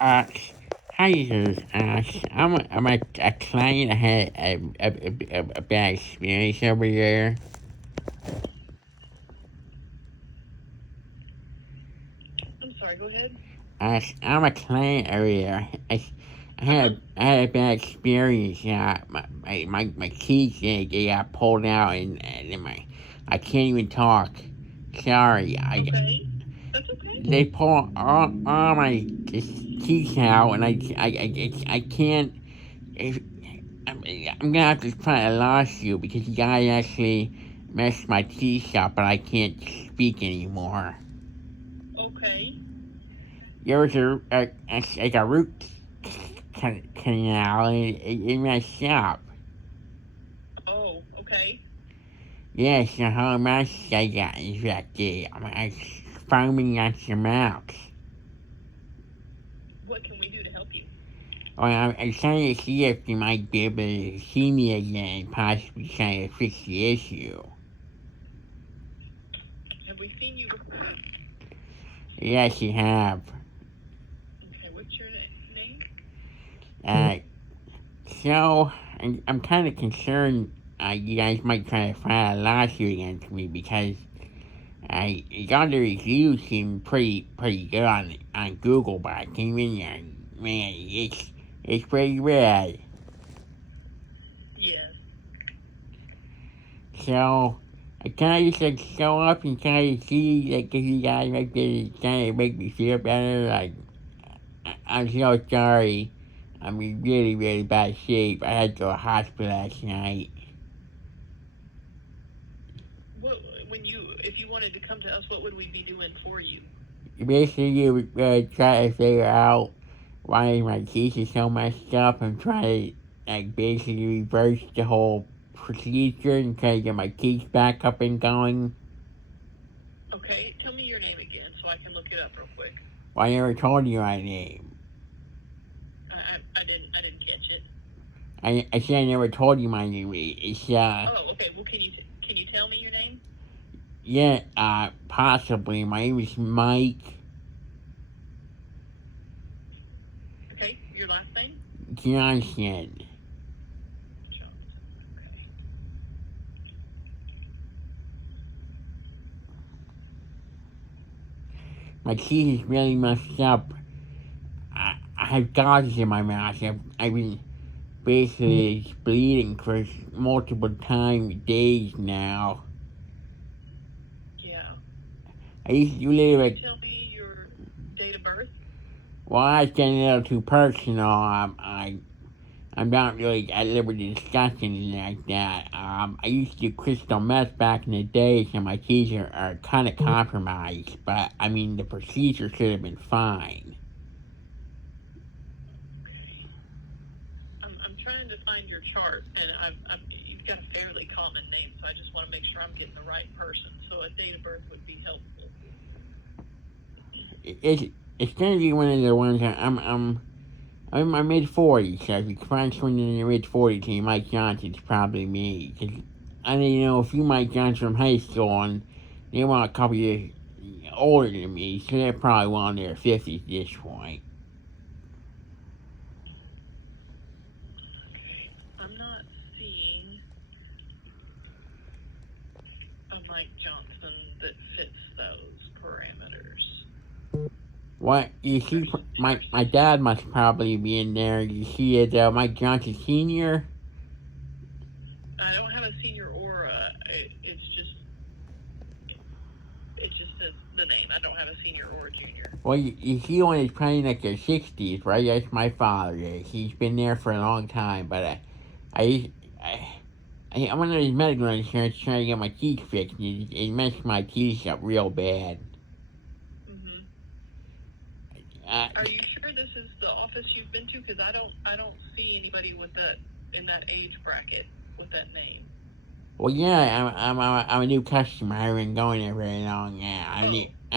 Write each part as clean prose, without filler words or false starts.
Uh, Hi there. I'm a client. I had a bad experience over there. I'm sorry, go ahead. I'm a client over there. Uh huh. I had a bad experience. My keys they got pulled out and I can't even talk. Sorry. Okay. That's okay. They pull all my teeth out and I can't. If, I'm gonna have to try a lawsuit because you guys actually messed my teeth up, but I can't speak anymore. Okay. There was like a root canal and it messed up. Oh, okay. Yes, the whole mouth I got infected. I foaming at your mouth. What can we do to help you? Well, I'm trying to see if you might be able to see me again and possibly try to fix the issue. Have we seen you before? Yes, you have. Okay, what's your name? Uh, So, I'm kind of concerned you guys might try to file a lawsuit against me because all the reviews seem pretty good on Google, but I came in there and man, it's pretty bad. Yes. So, I kind of just like show up and try to see like if you guys might be trying to make me feel better. Like I'm so sorry. I'm in really bad shape. I had to go to the hospital last night. What if you wanted to come to us, what would we be doing for you? Basically, you would try to figure out why my teeth is so messed up and try to basically reverse the whole procedure and try to get my teeth back up and going. Okay, tell me your name again so I can look it up real quick. Well, I never told you my name. I didn't catch it. I said I never told you my name. It's Oh, okay. Well, can you tell me your name? yeah, possibly. My name is Mike Okay, your last name? Johnson. Johnson. Okay. My teeth is really messed up. I have gouges in my mouth. I've been basically bleeding for multiple days now. Yeah. I used to live Can you at, tell me your date of birth? well, I get a little too personal. I'm not really at liberty to discuss anything like that. I used to do crystal meth back in the day, so my teeth are kind of compromised. But I mean, the procedure should have been fine. Okay. I'm trying to find your chart, and you've got a fairly common name, so I just want to make sure I'm getting the right person. So a date of birth would be helpful. It's it's gonna be one of the ones that I'm in my mid 40s, so if you find someone in your mid 40s and you Mike Johnson, it's probably me. Cause I didn't know a few Mike Johnsons from high school, and they were a couple years older than me, so they're probably well in their 50s at this point. Okay. I'm not seeing a Mike Johnson that fits those parameters. What you see, There's my dad must probably be in there. You see it, Mike Johnson Senior. I don't have a senior or it just says the name. I don't have a senior or a junior. Well, you see when he's playing like the 60s, right? That's my father. He's been there for a long time, but I, I I'm under his medical insurance trying to get my teeth fixed. It messed my teeth up real bad. Mhm. Uh, Are you sure this is the office you've been to? Because I don't see anybody with that in that age bracket with that name. well, yeah, I'm a new customer. I haven't been going there very long. Yeah, Oh, I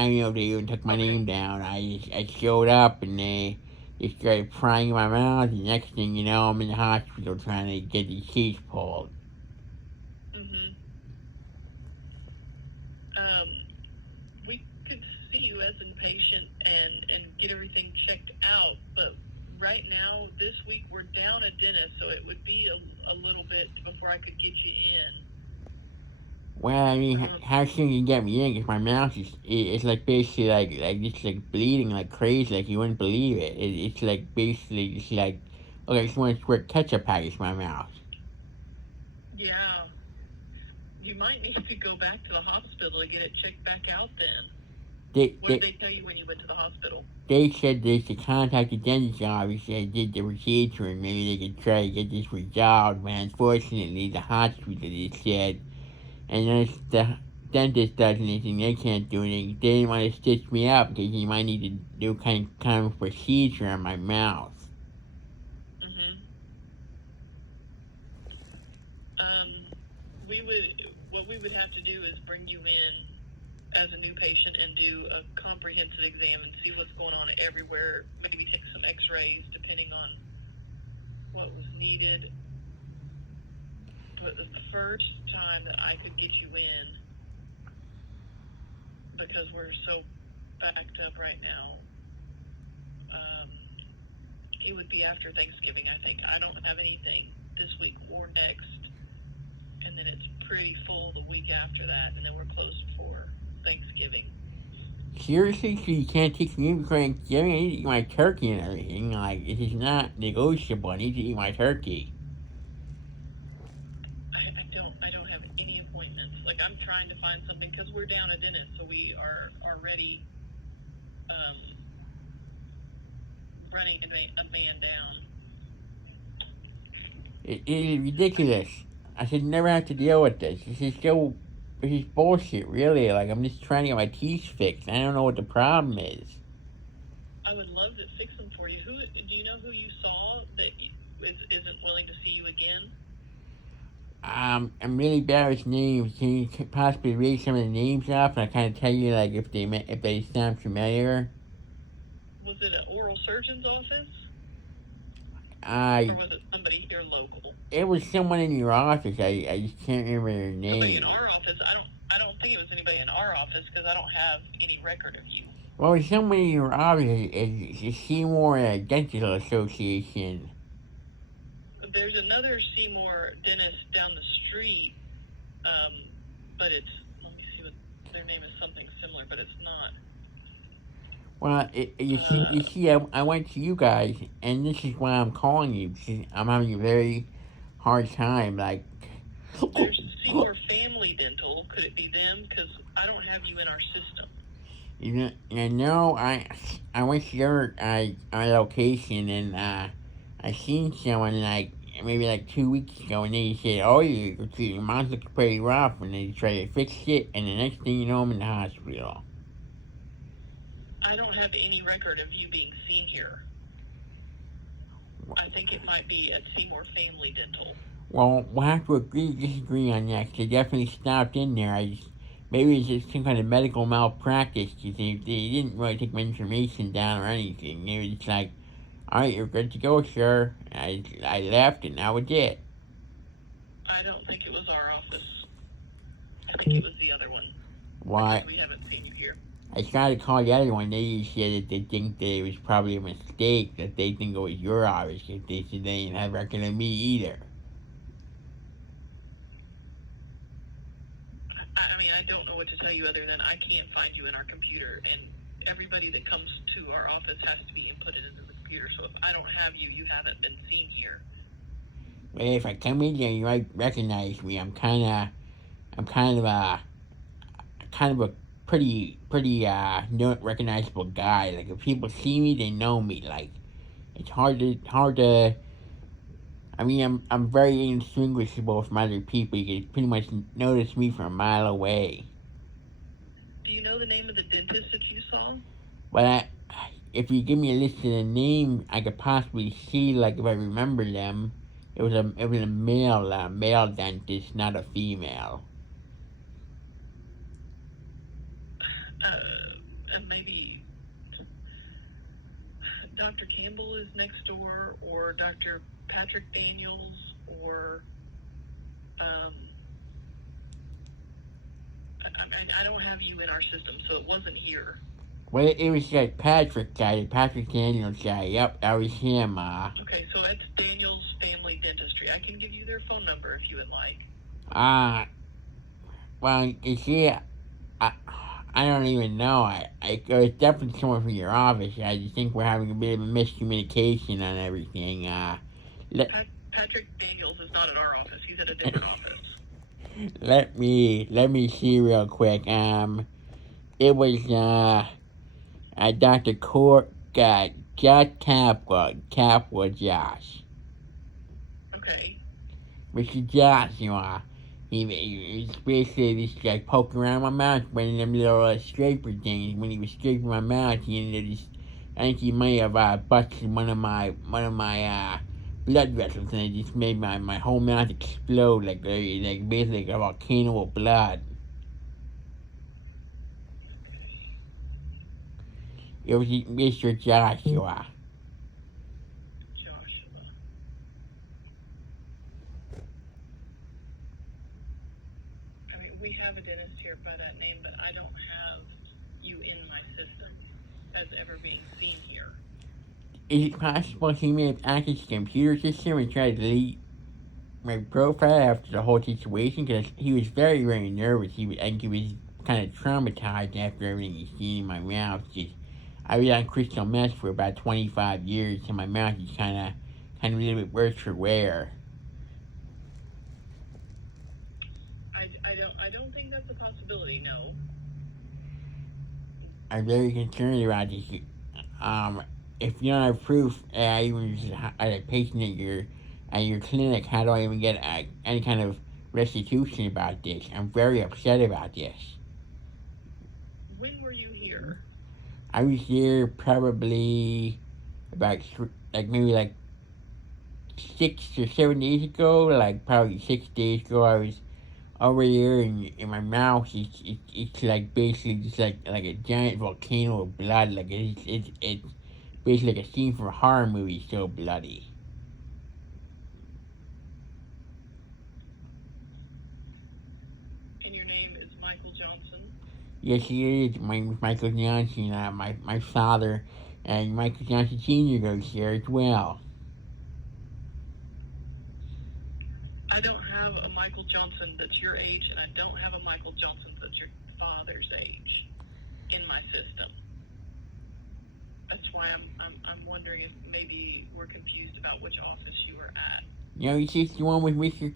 don't know if they even took my name okay. down. I showed up and they started prying my mouth. And next thing you know, I'm in the hospital trying to get these teeth pulled. Mhm. Um, we could see you you as an patient and get everything checked out. But right now, this week, we're down a dentist, so it would be a little bit before I could get you in. Well, I mean, how soon you get me in? Because my mouth it's like basically like it's like bleeding like crazy, like you wouldn't believe it. It's like basically just like, okay, I just want to squirt ketchup packets in my mouth. Yeah. You might need to go back to the hospital to get it checked back out then. What did they tell you when you went to the hospital? They said they should contact the dentist office that did the procedure and maybe they could try to get this resolved, but unfortunately the hospital, they said, and if the dentist does anything, they can't do anything. They didn't want to stitch me up because he might need to do kind of procedure on my mouth. Mm-hmm. What we would have to do is bring you in as a new patient and do a comprehensive exam and see what's going on everywhere. Maybe take some x-rays depending on what was needed. But the first time that I could get you in, because we're so backed up right now, it would be after Thanksgiving, I think. I don't have anything this week or next, and then it's pretty full the week after that, and then we're closed for Thanksgiving. Seriously? So you can't take me in for Thanksgiving? I need to eat my turkey and everything. Like, it is not negotiable. I need to eat my turkey. I don't have any appointments. Like, I'm trying to find something because we're down a dentist, so we are already running a man down. It is ridiculous. I should never have to deal with this. This is bullshit, really. Like, I'm just trying to get my teeth fixed. I don't know what the problem is. I would love to fix them for you. Do you know who you saw that isn't willing to see you again? I'm really bad with names. Can you possibly read some of the names off and I kind of tell you, like, if they sound familiar? Was it an oral surgeon's office? Or I was it somebody here local? It was someone in your office. I just can't remember their Somebody in name. our office? I don't think it was anybody in our office because I don't have any record of you. Well, it was someone in your office. It's the Seymour Dental Association. There's another Seymour dentist down the street, but it's, let me see what their name is, something similar, but it's not. Well, you see, I went to you guys, and this is why I'm calling you. Because I'm having a very hard time. Like, There's Seymour Family Dental. Could it be them? Because I don't have you in our system. I went to our location, and I seen someone like maybe like 2 weeks ago, and they said, "Oh, your mouth looks pretty rough," and they try to fix it, and the next thing you know, I'm in the hospital. I don't have any record of you being seen here. I think it might be at Seymour Family Dental. Well, we'll have to disagree on that, 'cause they definitely stopped in there. Maybe it's just some kind of medical malpractice, 'cause they didn't really take my information down or anything. They were just like, "Alright, you're good to go, sir." I left, and that was it. I don't think it was our office. I think it was the other one. Why? We haven't seen you here. I tried to call the other one. They said that they think that it was probably a mistake, that they think it was your office, 'cause they said they didn't have record of me either. I mean, I don't know what to tell you other than I can't find you in our computer, and everybody that comes to our office has to be inputted into the computer. So if I don't have you, you haven't been seen here. But if I come in there, you might recognize me. I'm kind of a pretty recognizable guy. Like if people see me, they know me. Like it's hard to. I mean, I'm very indistinguishable from other people. You can pretty much notice me from a mile away. Do you know the name of the dentist that you saw? But if you give me a list of the names, I could possibly see like if I remember them. It was a male dentist, not a female. Maybe Dr. Campbell is next door, or Dr. Patrick Daniels, or I don't have you in our system, so it wasn't here. Well, it was like Patrick guy, the Patrick Daniels guy. Yep, that was him. Okay, so it's Daniel's Family Dentistry. I can give you their phone number if you would like. Uh, well, you see, I, I don't even know. It was definitely someone from your office. I just think we're having a bit of a miscommunication on everything. Let, Patrick Daniels is not at our office. He's at a different office. let me see real quick. It was Dr. Josh Capwood, Josh. Okay. Mr. Josh, he's basically just like poking around my mouth, one of them little scraper things. When he was scraping my mouth, he ended up just, I think he may have busted one of my blood vessels, and it just made my whole mouth explode like basically like a volcano of blood. It was Mr. Joshua. Joshua. I mean, we have a dentist here by that name, but I don't have you in my system as ever being seen here. Is it possible he may have accessed his computer system and tried to delete my profile after the whole situation? Because he was very, very nervous. He was kind of traumatized after everything he's seen in my mouth. Just, I was on crystal meth for about 25 years, and my mouth is kind of a little bit worse for wear. I don't think that's a possibility. No. I'm very concerned about this. Um, if you don't have proof, I even as a patient at your clinic, how do I even get any kind of restitution about this? I'm very upset about this. When were you here? I was here probably about like maybe like 6 or 7 days ago. Like probably 6 days ago, I was over here, and in my mouth, it's like basically just like a giant volcano of blood. Like it's basically like a scene from a horror movie, so bloody. And your name is Michael Johnson. Yes, he is. My name is Michael Johnson. My father and Michael Johnson Sr. goes here as well. I don't have a Michael Johnson that's your age, and I don't have a Michael Johnson that's your father's age in my system. That's why I'm wondering if maybe we're confused about which office you were at. You know, he's just the one with Mr.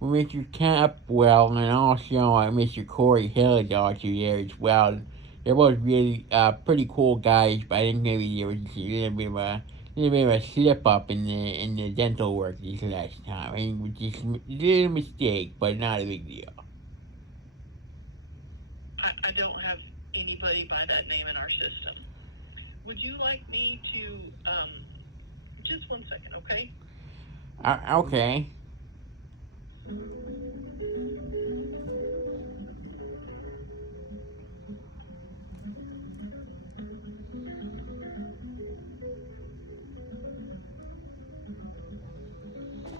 Capwell, and also Mr. Corey Hill is also there as well. They're both really pretty cool guys, but I think maybe there was just a little bit of a slip up in the dental work this last time. I think it was just a little mistake, but not a big deal. I don't have anybody by that name in our system. Would you like me to, just one second, okay? Okay.